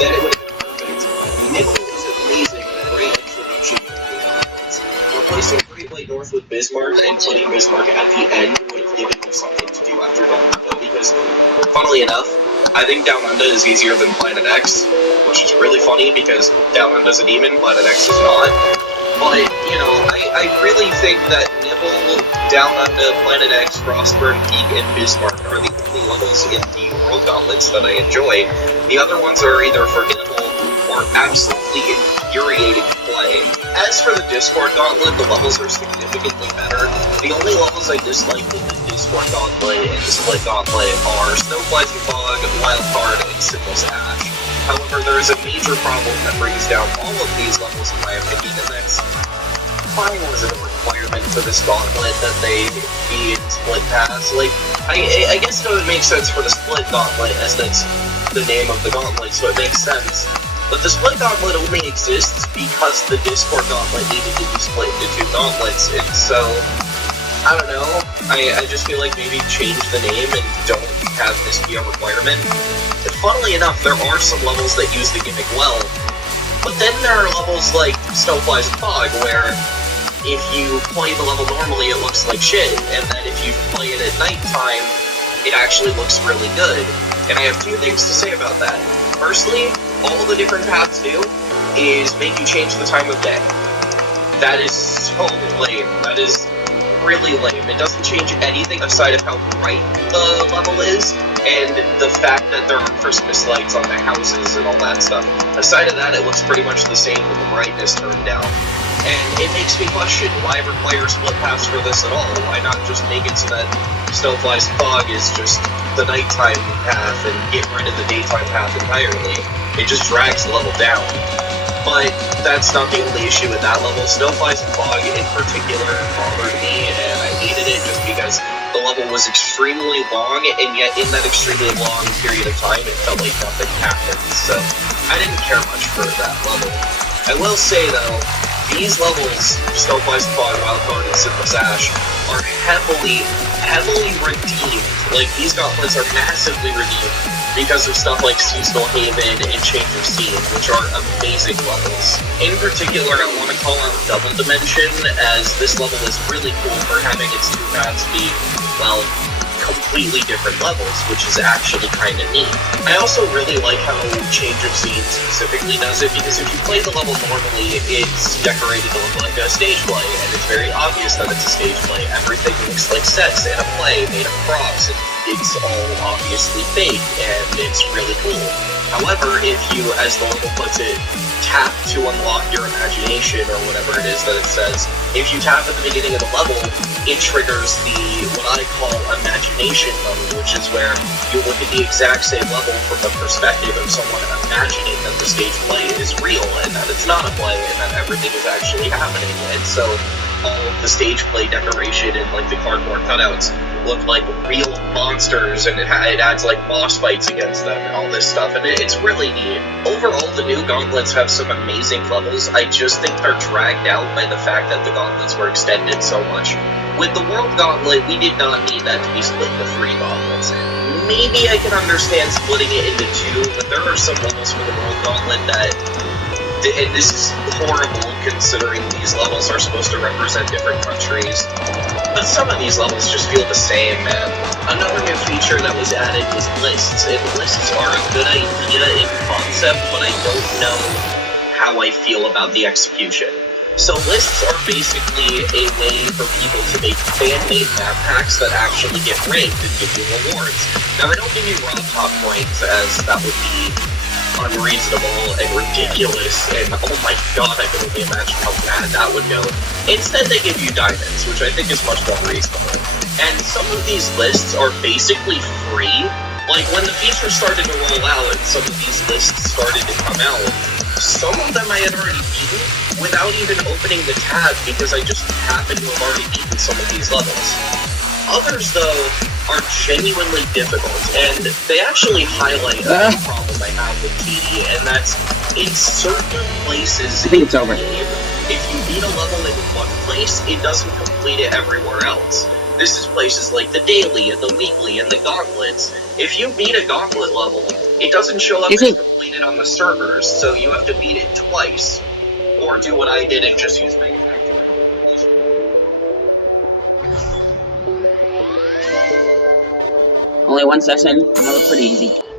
then it would have been perfect. Nibble is amazing and a great introduction to the Gauntlets. Replacing Great White North with Bismarck and putting Bismarck at the end would have given you something to do after Down Under, because, funnily enough, I think Down Under is easier than Planet X, which is really funny because Down Under is a demon, Planet X is not. But, you know, I really think that Nibble, Down Under, Planet X, Frostburn, Peak, and Bismarck are the only levels in the World Gauntlets that I enjoy. The other ones are either forgettable or absolutely infuriating to play. As for the Discord Gauntlet, the levels are significantly better. The only levels I dislike in the Discord Gauntlet and the Split Gauntlet are Snowflies and Fog, Wildcard, and Syphilis Ash. However, there is a major problem that brings down all of these levels, in my opinion, and that's why was it a requirement for this gauntlet that they be in Split Pass? Like, I guess it would make sense for the Split Gauntlet, as that's the name of the gauntlet, so it makes sense. But the Split Gauntlet only exists because the Discord Gauntlet needed to be split into two gauntlets, and so, I don't know, I just feel like maybe change the name and don't have this be a requirement. And funnily enough, there are some levels that use the gimmick well, but then there are levels like Snowflies and Fog, where if you play the level normally, it looks like shit, and then if you play it at nighttime, it actually looks really good. And I have two things to say about that. Firstly, all the different paths do is make you change the time of day. That is so lame. That is really lame. It doesn't change anything aside of how bright the level is, and the fact that there are Christmas lights on the houses and all that stuff. Aside of that, it looks pretty much the same with the brightness turned down. And it makes me question why require split paths for this at all. Why not just make it so that Snowflies and Fog is just the nighttime path and get rid of the daytime path entirely? It just drags the level down. But that's not the only issue with that level. Snowflies and Fog in particular bothered me, and I hated it just because the level was extremely long, and yet in that extremely long period of time, it felt like nothing happened. So I didn't care much for that level. I will say, though, these levels, Snowflies and Fog, Wildcard, and Syphilis Ash, are heavily redeemed. Like, these gauntlets are massively redeemed because of stuff like Seasonal Haven and Change of Scene, which are amazing levels. In particular, I want to call out Double Dimension, as this level is really cool for having its two paths be, well, completely different levels, which is actually kind of neat. I also really like how Change of Scene specifically does it, because if you play the level normally, it's decorated to look like a stage play, and it's very obvious that it's a stage play. Everything looks like sets in a play made of props, and it's all obviously fake, and it's really cool. However, if you, as the level puts it, tap to unlock your imagination, or whatever it is that it says, if you tap at the beginning of the level, it triggers the, what I call, imagination mode, which is where you look at the exact same level from the perspective of someone imagining that the stage play is real, and that it's not a play, and that everything is actually happening. And so all of the stage play decoration and like the cardboard cutouts look like real monsters, and it adds like boss fights against them and all this stuff, and it's really neat. Overall, the new gauntlets have some amazing levels. I just think they're dragged out by the fact that the gauntlets were extended so much. With the World Gauntlet, we did not need that to be split into 3 gauntlets. Maybe I can understand splitting it into 2, but there are some levels for the World Gauntlet that, and this is horrible considering these levels are supposed to represent different countries, but some of these levels just feel the same, man. Another new feature that was added was lists, and lists are a good idea in concept, but I don't know how I feel about the execution. So lists are basically a way for people to make fan-made map packs that actually get ranked and give you rewards. Now, they don't give you raw top points, as that would be unreasonable and ridiculous, and oh my god, I can only imagine how bad that would go. Instead, they give you diamonds, which I think is much more reasonable. And some of these lists are basically free. Like, when the feature started to roll out and some of these lists started to come out, some of them I had already beaten without even opening the tab, because I just happened to have already beaten some of these levels. Others, though, are genuinely difficult, and they actually highlight a problem I have with TD, and that's, in certain places in the game, if you beat a level in one place, it doesn't complete it everywhere else. This is places like the daily, and the weekly, and the gauntlets. If you beat a gauntlet level, it doesn't show up as complete completed on the servers, so you have to beat it twice, or do what I did and just use manufacturing. Only one session, that was pretty easy.